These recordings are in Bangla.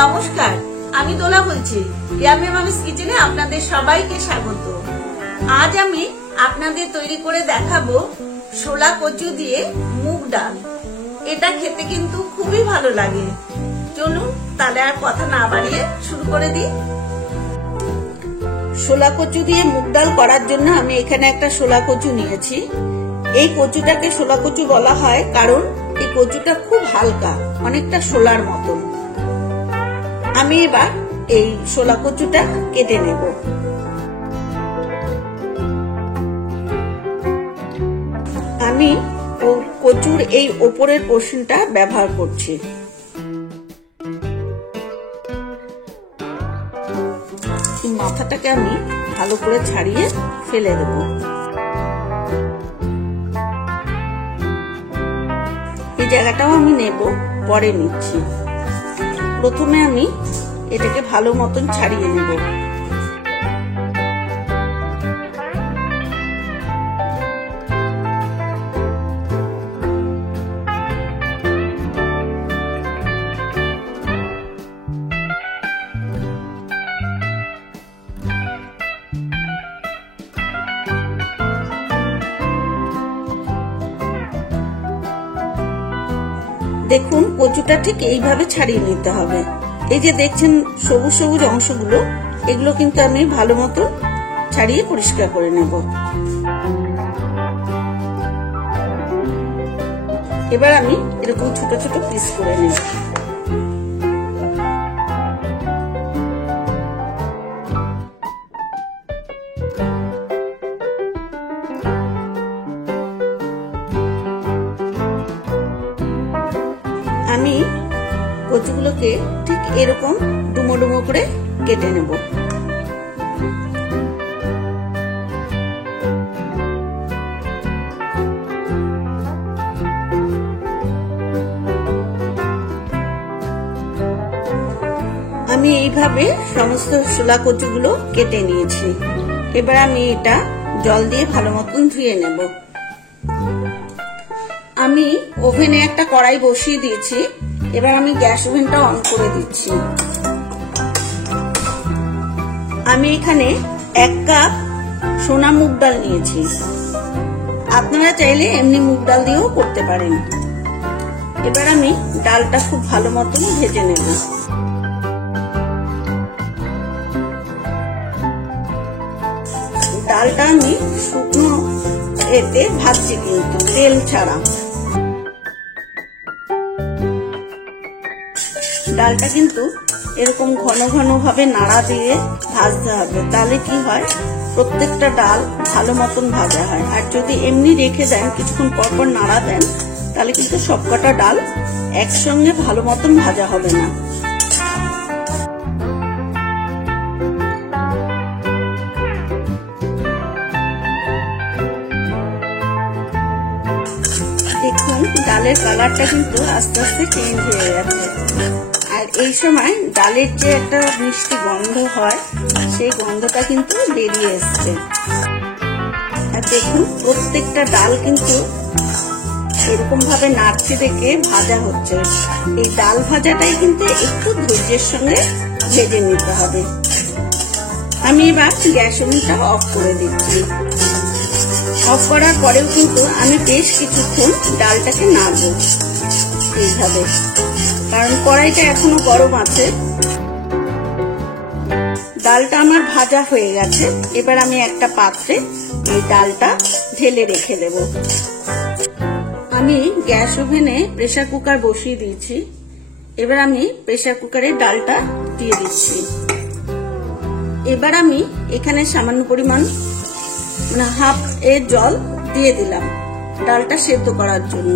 নমস্কার, আমি দোলা বলছি। ইয়াম্মি মামিস কিচেনে আপনাদের সবাইকে স্বাগত। আজ আমি আপনাদের তৈরি করে দেখাবো শোলা কচু দিয়ে মুগ ডাল। এটা খেতে কিন্তু খুবই ভালো লাগে। চলুন তাহলে আর কথা না বাড়িয়ে শুরু করে দিই। শোলা কচু দিয়ে মুগ ডাল করার জন্য আমি এখানে একটা শোলা কচু নিয়েছি। এই কচুটাকে শোলা কচু বলা হয় কারণ এই কচুটা খুব হালকা, অনেকটা শোলার মতন। আমি এবার এই শোলা কচুটা কেটে নেব। আমি কচুর এই ওপরের পোর্শনটা ব্যবহার করছি। মাথাটাকে আমি ভালো করে ছাড়িয়ে ফেলে দেব। এই জায়গাটাও আমি নেব, পরে নিচ্ছি। প্রথমে আমি এটাকে ভালো মতন ছাড়িয়ে নেব। দেখুন কচুটা ঠিক এইভাবে ছাড়িয়ে নিতে হবে। এই যে দেখছেন সবুজ সবুজ অংশগুলো, এগুলো কিন্তু আমি ভালো মতো ছাড়িয়ে পরিষ্কার করে নেব। এবার আমি এরকম ছোট ছোট পিস করে নেব। আমি কচুগুলোকে ঠিক এরকম ডুমো ডুমো করে কেটে নেব। আমি এইভাবে সমস্ত শোলা কচুগুলো কেটে নিয়েছি। এবার আমি এটা জল দিয়ে ভালো মতন ধুয়ে নেব। আমি ওভেনে একটা কড়াই বসিয়ে দিয়েছি। এবার আমি গ্যাস ওভেনটা অন করে দিচ্ছি। আমি এখানে 1 কাপ সোনা মুগ ডাল নিয়েছি। আপনারা চাইলে এমনি মুগ ডাল দিয়েও করতে পারেন। এবার আমি ডালটা খুব ভালো মতন ভেজে নেব। ডালটা আমি শুকনো এতে ভাজছি, কিন্তু তেল ছাড়া। ডালটা কিন্তু এরকম ঘন ঘন ভাবে নাড়া দিয়ে ভাজতে হবে, তাহলে কি হয় প্রত্যেকটা ডাল ভালো মতন ভাজা হয়। আর যদি এমনি রেখে দেন, কিছুক্ষণ পর পর নাড়া দেন, তাহলে কিন্তু সবকটা ডাল একসঙ্গে ভালো মতন ভাজা হবে না। দেখুন ডালের কালারটা কিন্তু আস্তে আস্তে চেঞ্জ হয়ে যাচ্ছে। আর এই সময় ডালের যে একটা মিষ্টি গন্ধ হয়, সেই গন্ধটা কিন্তু বেরিয়ে এসছে। আর দেখুন প্রত্যেকটা ডাল কিন্তু এরকম ভাবে নাড়ছে দেখে ভাজা হচ্ছে। এই ডাল ভাজাটাই কিন্তু একটু ধৈর্যের সঙ্গে ভেজে নিতে হবে। আমি এবার গ্যাস ওভেনটা অফ করে দিচ্ছি। অফ করার পরেও কিন্তু আমি বেশ কিছুক্ষণ ডালটাকে নাড়বো এইভাবে, কারণ কড়াইটা এখনো গরম আছে। ডালটা আমার ভাজা হয়ে গেছে। এবার আমি একটা পাত্রে এই ডালটা ঢেলে রেখে দেব। আমি গ্যাস ওভেনে প্রেসার কুকার বসিয়ে দিয়েছি। এবার আমি প্রেসার কুকারে ডালটা দিয়ে দিচ্ছি। এবার আমি এখানে সামান্য পরিমাণ হাফ এর জল দিয়ে দিলাম ডালটা সেদ্ধ করার জন্য।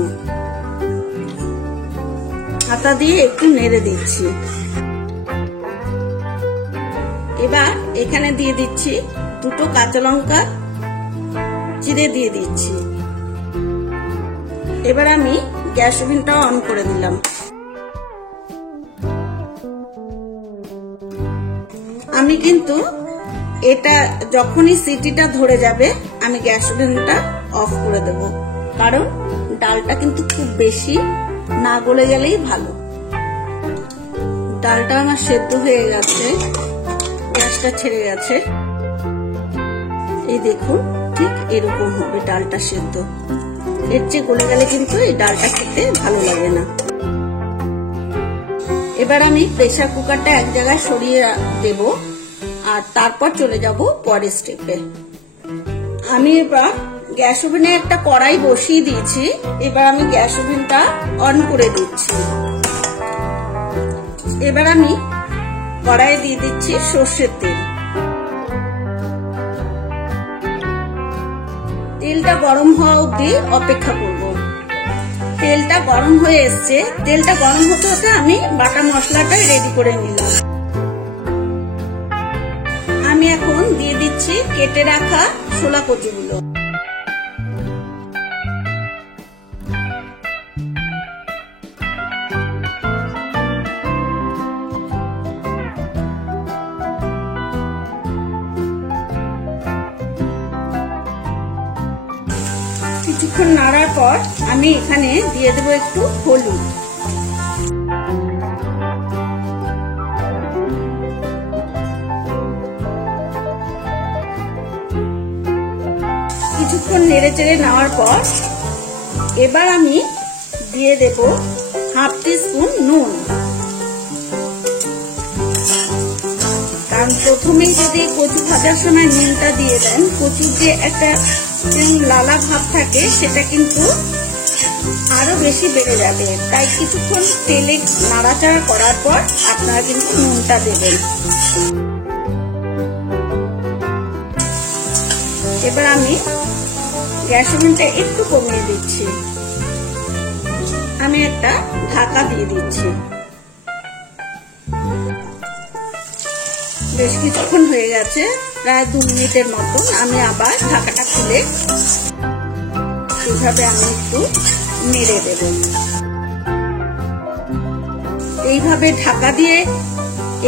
হাতা দিয়ে একটু নেড়ে দিচ্ছি। এবার এখানে দিয়ে দিচ্ছি 2টো কাঁচা লঙ্কা চিড়ে দিয়ে দিচ্ছি। এবার আমি গ্যাস ওভেনটা অন করে দিলাম। আমি কিন্তু এটা যখনই সিটিটা ধরে যাবে আমি গ্যাস ওভেনটা অফ করে দেব, কারণ ডালটা কিন্তু খুব বেশি না গলে গেলেই ভালো। ডালটা আমার সেদ্ধ হয়ে গেছে, গ্যাসটা ছেড়ে গেছে। এই দেখুন, ঠিক এরকম হবে ডালটা সেদ্ধ। এর চেয়ে গলে গেলে কিন্তু এই ডালটা খেতে ভালো লাগে না। এবার আমি প্রেসার কুকারটা এক জায়গায় সরিয়ে দেব, আর তারপর চলে যাব পরের স্টেপে। আমি এবার গ্যাস ওভেনে একটা কড়াই বসিয়ে দিয়েছি। এবার আমি গ্যাস ওভেনটা অন করে দিচ্ছি। এবার আমি কড়াইয়ে দিয়ে দিচ্ছি সর্ষের তেল। তেলটা গরম হওয়া অবধি অপেক্ষা করব। তেলটা গরম হয়ে এসছে। তেলটা গরম হতে হতে আমি বাটা মশলাটা রেডি করে নিলাম। আমি এখন দিয়ে দিচ্ছি কেটে রাখা ছোলা কচুগুলো। কিছুক্ষণ নাড়ার পর আমি এখানে দিয়ে দেবো একটু হলুদ। কিছুক্ষণ নেড়ে চেড়ে নেওয়ার পর এবার আমি দিয়ে দেব হাফ টিস্পুন নুন। কারণ প্রথমেই যদি কচু ভাজার সময় নুনটা দিয়ে দেন, কচুর যে একটা লালা ভাব থাকে সেটা কিন্তু আরো বেশি বেড়ে যাবে। তাই কিছুক্ষণ তেলে নাড়াচাড়া করার পর আপনারা কিন্তু নুনটা দেবেন। এবার আমি গ্যাস ওভেনটা একটু কমিয়ে দিচ্ছি। আমি একটা ঢাকা দিয়ে দিচ্ছি। বেশ কিছুক্ষণ হয়ে গেছে, প্রায় 2 মিনিটের মতন। আমি আবার ঢাকাটা খুলে এইভাবে আমি একটু নেড়ে দেব। এইভাবে ঢাকা দিয়ে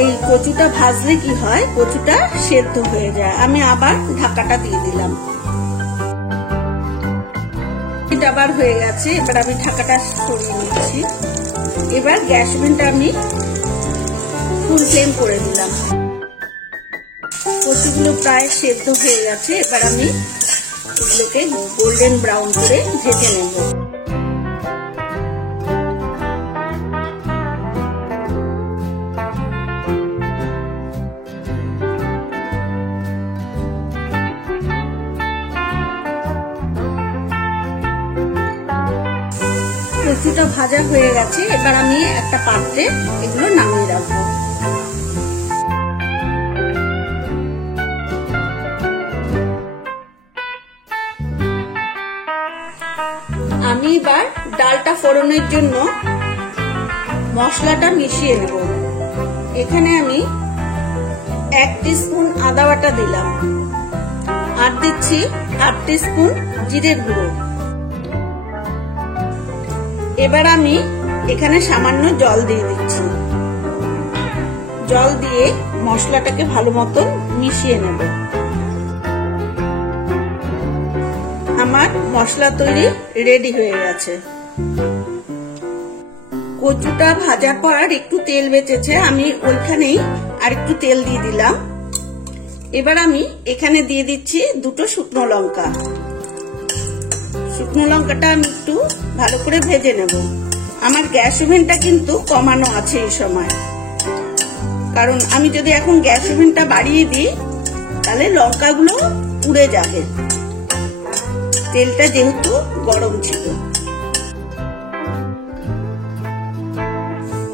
এই কচুটা ভাজলে কি হয়, কচুটা সেদ্ধ হয়ে যায়। আমি আবার ঢাকাটা দিয়ে দিলাম। এটা আবার হয়ে গেছে। এবার আমি ঢাকাটা সরিয়ে নিচ্ছি। এবার গ্যাস ওভেনটা আমি ফুল ফ্লেম করে দিলাম। কচুগুলো প্রায় সেদ্ধ হয়ে গেছে। এবার আমি এগুলোকে গোল্ডেন ব্রাউন করে ভেজে নেব। কচুটা ভাজা হয়ে গেছে। এবার আমি একটা পাত্রে এগুলো নামিয়ে রাখবো। আমি এবার ডালটা ফোড়নের জন্য মশলাটা মিশিয়ে নেব। এখানে আমি 1 টিস্পুন আদা বাটা দিলাম, আর দিচ্ছি হাফ টিস্পুন জিরের গুঁড়ো। এবার আমি এখানে সামান্য জল দিয়ে দিচ্ছি। জল দিয়ে মশলাটাকে ভালো মতো মিশিয়ে নেব। আমার মশলা তৈরি রেডি হয়ে গেছে। কচুটা ভাজার পর একটু তেল বেঁচেছে, আমি ওইখানেই আর একটু তেল দিয়ে দিলাম। এবার আমি এখানে দিয়ে দিচ্ছি 2টো শুকনো লঙ্কা। শুকনো লঙ্কাটা আমি একটু ভালো করে ভেজে নেব। আমার গ্যাস ওভেনটা কিন্তু কমানো আছে এই সময়, কারণ আমি যদি এখন গ্যাস ওভেনটা বাড়িয়ে দিই তাহলে লঙ্কাগুলো পুড়ে যাবে। তেলটা যেহেতু গরম ছিল।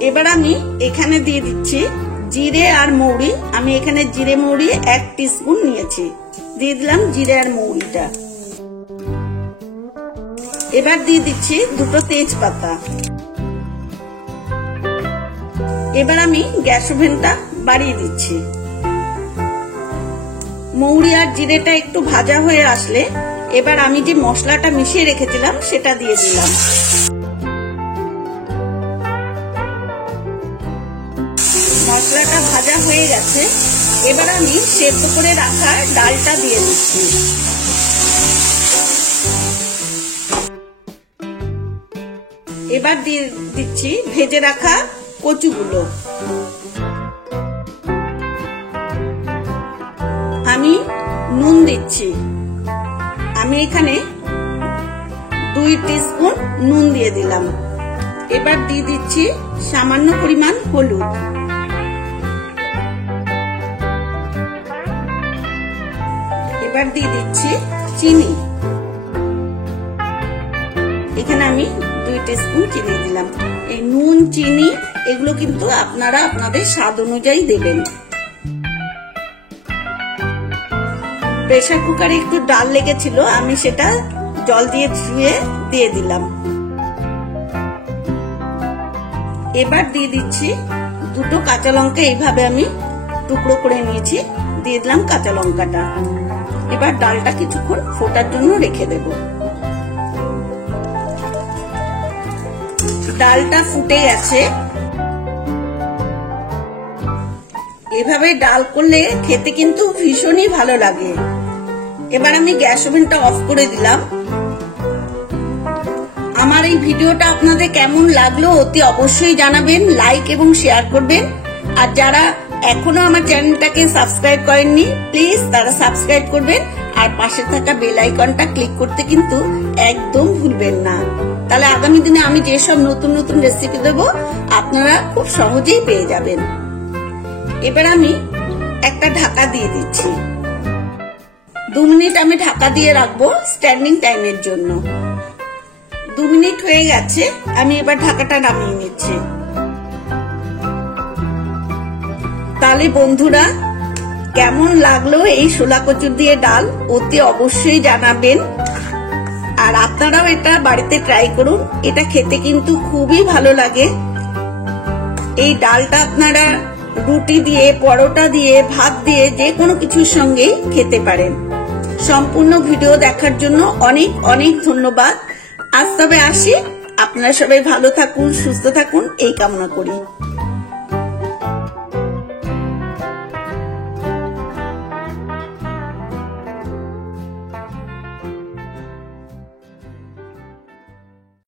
এবার আমি এখানে দিয়ে দিচ্ছি জিরে আর মৌরি। আমি এখানে জিরে মৌরি 1 টিস্পুন নিয়েছি, দিয়ে দিলাম জিরে আর মৌরিটা। এবার দিয়ে দিচ্ছি 2টো তেজপাতা। এবার আমি গ্যাস ওভেনটা বাড়িয়ে দিচ্ছি। মৌরি আর জিরেটা একটু ভাজা হয়ে আসলে এবার আমি যে মশলাটা মিশিয়ে রেখেছিলাম সেটা দিয়ে দিলাম। মশলাটা ভাজা হয়ে গেছে। এবার আমি সেদ্ধ করে রাখা ডালটা দিয়ে দিচ্ছি। এবার দিয়ে দিচ্ছি ভেজে রাখা কচুগুলো। আমি নুন দিচ্ছি, আমি এখানে 2 টিস্পুন নুন দিয়ে দিলাম। এবার দিয়ে দিচ্ছি সামান্য পরিমাণ হলুদ। এবার দিয়ে দিচ্ছি চিনি, এখানে আমি 2 টিস্পুন চিনি দিলাম। এই নুন চিনি এগুলো কিন্তু আপনারা আপনাদের স্বাদ অনুযায়ী দেবেন। প্রেসার কুকারে একটু ডাল লেগেছিল, আমি সেটা জল দিয়ে ধুয়ে দিয়ে দিলাম। এবার দিয়ে দিচ্ছি 2টো কাঁচা লঙ্কা, এইভাবে আমি টুকরো করে নিয়েছি, দিয়ে দিলাম কাঁচা লঙ্কাটা। এবার ডালটা কিছুক্ষণ ফোটার জন্য রেখে দেব। ডালটা ফুটে গেছে। এভাবে ডাল করলে খেতে কিন্তু ভীষণই ভালো লাগে। এবার আমি গ্যাস ওভেনটা অফ করে দিলাম। আমার এই ভিডিওটা আপনাদের কেমন লাগলো অতি অবশ্যই জানাবেন, লাইক এবং শেয়ার করবেন। আর যারা এখনো আমার চ্যানেলটাকে সাবস্ক্রাইব করেননি প্লিজ তারা সাবস্ক্রাইব করবেন, আর পাশে থাকা বেল আইকনটা ক্লিক করতে কিন্তু একদম ভুলবেন না। তাহলে আগামী দিনে আমি যেসব নতুন নতুন রেসিপি দেবো আপনারা খুব সহজেই পেয়ে যাবেন। এবার আমি একটা ঢাকা দিয়ে দিচ্ছি। 2 মিনিট আমি ঢাকা দিয়ে রাখবো স্ট্যান্ডিং টাইমের জন্য। 2 মিনিট হয়ে গেছে, আমি এবার ঢাকাটা নামিয়ে নিচ্ছি। তাহলে বন্ধুরা কেমন লাগলো এই শোলা কচুর দিয়ে ডাল অতি অবশ্যই জানাবেন। আর আপনারাও এটা বাড়িতে ট্রাই করুন, এটা খেতে কিন্তু খুবই ভালো লাগে। এই ডালটা আপনারা রুটি দিয়ে, পরোটা দিয়ে, ভাত দিয়ে যে কোনো কিছুর সঙ্গেই খেতে পারেন। সম্পূর্ণ ভিডিও দেখার জন্য অনেক অনেক ধন্যবাদ। আজ তবে আসি, আপনারা সবাই ভালো থাকুন, সুস্থ থাকুন এই কামনা করি।